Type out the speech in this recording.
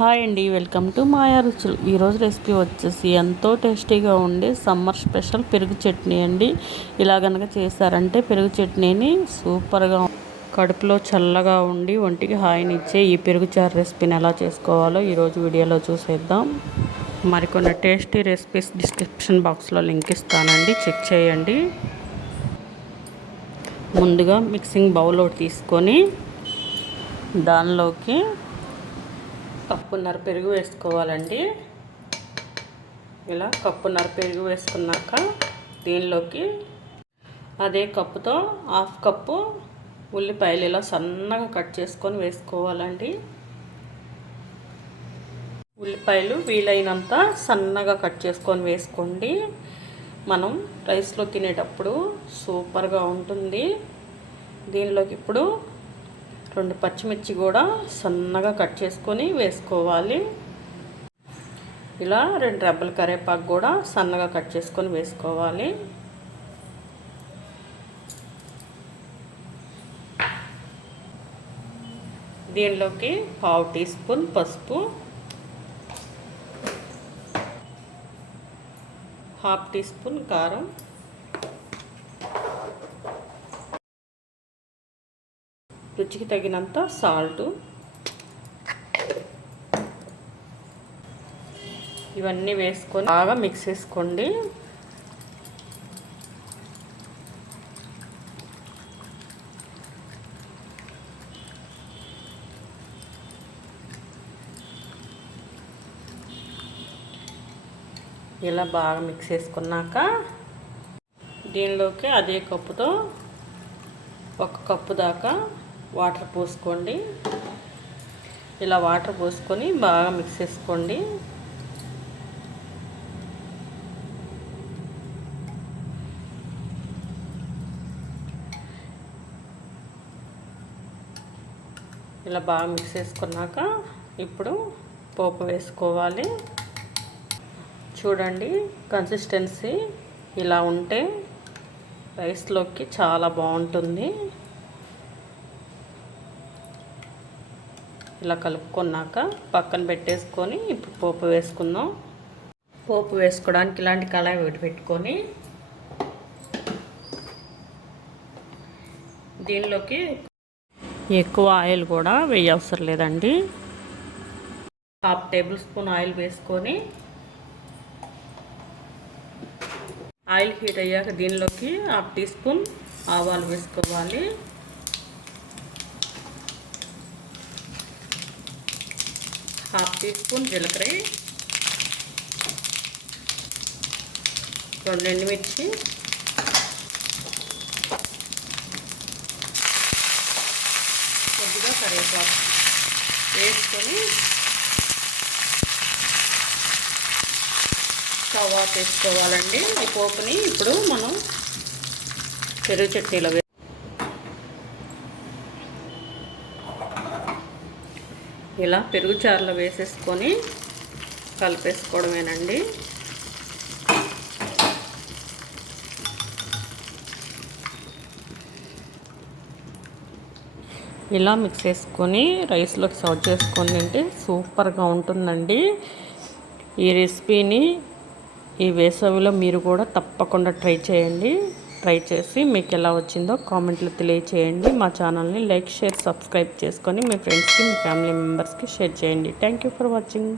Hi అండి, welcome to మాయా రుచులు. ఈరోజు రెసిపీ వచ్చేసి ఎంతో టేస్టీగా ఉండే సమ్మర్ స్పెషల్ పెరుగు చట్నీ అండి. ఇలా కనుక చేశారంటే పెరుగు చట్నీని సూపర్గా కడుపులో చల్లగా ఉండి ఒంటికి హాయినిచ్చే ఈ పెరుగు చారు రెసిపీని ఎలా చేసుకోవాలో ఈరోజు వీడియోలో చూసేద్దాం. మరికొన్ని టేస్టీ రెసిపీస్ డిస్క్రిప్షన్ బాక్స్లో లింక్ ఇస్తానండి, చెక్ చేయండి. ముందుగా మిక్సింగ్ బౌల్ ఒకటి తీసుకొని దానిలోకి కప్పున్నర పెరుగు వేసుకోవాలండి. ఇలా కప్పున్నర పెరుగు వేసుకున్నాక దీనిలోకి అదే కప్పుతో హాఫ్ కప్పు ఉల్లిపాయలు ఇలా సన్నగా కట్ చేసుకొని వేసుకోవాలండి. ఉల్లిపాయలు వీలైనంత సన్నగా కట్ చేసుకొని వేసుకోండి. మనం రైస్లో తినేటప్పుడు సూపర్గా ఉంటుంది. దీనిలోకి ఇప్పుడు 2 పచ్చిమిర్చి కూడా సన్నగా కట్ చేసుకొని వేసుకోవాలి. ఇలా 2 రెబ్బల కరివేపాకు కూడా సన్నగా కట్ చేసుకొని వేసుకోవాలి. దీనిలోకి 1/2 టీ స్పూన్ పసుపు, 1/2 టీ స్పూన్ కారం, రుచికి తగినంత సాల్టు, ఇవన్నీ వేసుకొని బాగా మిక్స్ చేసుకోండి. ఇలా బాగా మిక్స్ చేసుకున్నాక దీనిలోకి అదే కప్పుతో 1 కప్పు దాకా వాటర్ పోసుకోండి. ఇలా వాటర్ పోసుకొని బాగా మిక్స్ చేసుకోండి. ఇలా బాగా మిక్స్ చేసుకున్నాక ఇప్పుడు పోపు వేసుకోవాలి. చూడండి, కన్సిస్టెన్సీ ఇలా ఉంటే రైస్లోకి చాలా బాగుంటుంది. ఇలా కలుపుకున్నాక పక్కన పెట్టేసుకొని ఇప్పుడు పోపు వేసుకుందాం. పోపు వేసుకోవడానికి ఇలాంటి కళాయి ఒకటి పెట్టుకొని దీనిలోకి ఎక్కువ ఆయిల్ కూడా వేయవసరం లేదండి. 1/2 టేబుల్ స్పూన్ ఆయిల్ వేసుకొని ఆయిల్ హీట్ అయ్యాక దీనిలోకి 1/2 టీ స్పూన్ ఆవాలు వేసుకోవాలి. 1/2 టీ స్పూన్ జీలకర్ర, 2 ఎండుమిర్చి, కొద్దిగా కరివేపాకు వేసుకొని స్టవ్ ఆఫ్ చేసుకోవాలండి. ఈ పోపుని ఇప్పుడు మనం పెరుగు చట్నీలో ఇలా పెరుగు చారులో వేసేసుకొని కలిపేసుకోవడమేనండి. ఇలా మిక్స్ చేసుకొని రైస్లోకి సర్వ్ చేసుకొని తింటే సూపర్గా ఉంటుందండి. ఈ రెసిపీని ఈ వేసవిలో మీరు కూడా తప్పకుండా ట్రై చేయండి. ట్రై చేసి మీకు ఎలా వచ్చిందో కామెంట్లో తెలియచేయండి. మా ఛానల్ని లైక్, షేర్, సబ్స్క్రైబ్ చేసుకొని మీ ఫ్రెండ్స్కి, మీ ఫ్యామిలీ మెంబర్స్కి షేర్ చేయండి. Thank you for watching.